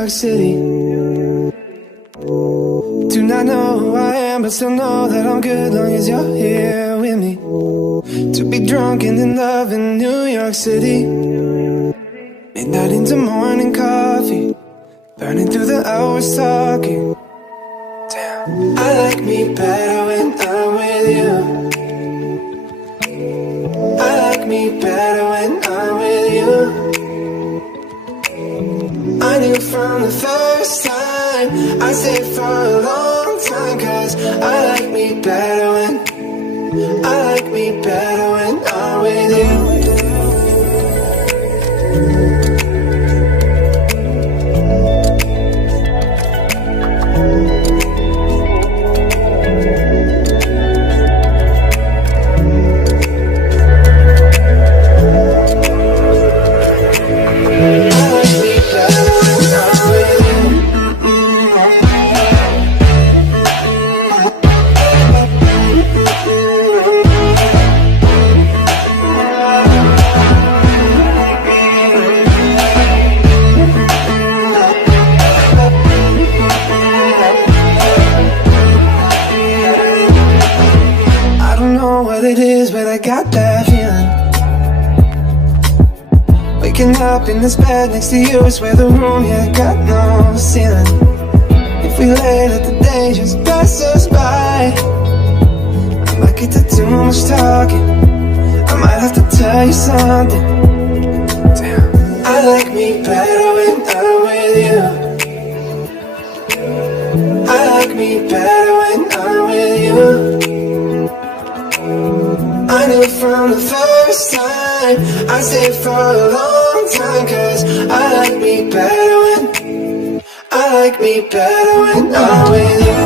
York City. Do not know who I am, but still know that I'm good long as you're here with me. To be drunk and in love in New York City. Midnight into morning coffee, burning through the hours talking. Damn, I like me better when I'm with you. I like me better when I'm with you. I knew from the first time I stayed for a long time, 'cause I like me better when I'm with you. It is, but I got that feeling. Waking up in this bed next to you, I swear the room, yeah, got no ceiling. If we lay, let the day just pass us by. I might get to too much talking, I might have to tell you something. Damn, I like me better when I'm with you. I like me better when I'm with you. I knew from the first time I stayed for a long time, 'cause I like me better when I'm with you.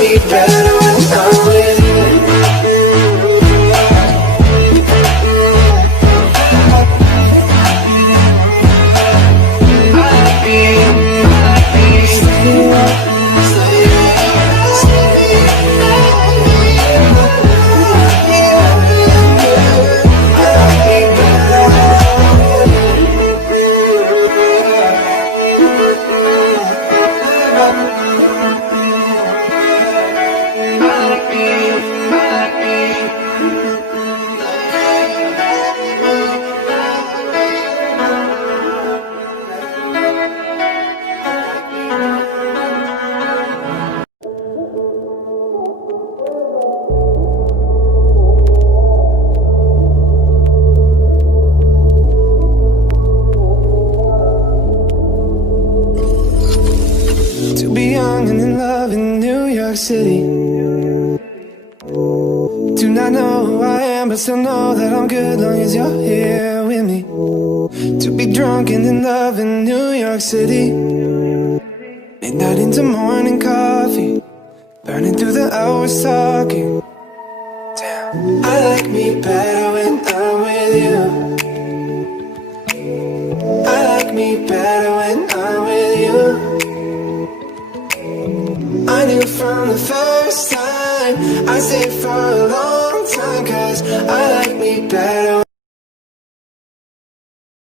Be better when I'm with you. And in love in New York City. Do not know who I am, but still know that I'm good long as you're here with me. To be drunk and in love in New York City. Midnight into morning coffee, burning through the hours talking. Damn, I like me better when I'm with you. I like me better when I'm with you. I knew from the first time I stayed for a long time, 'cause I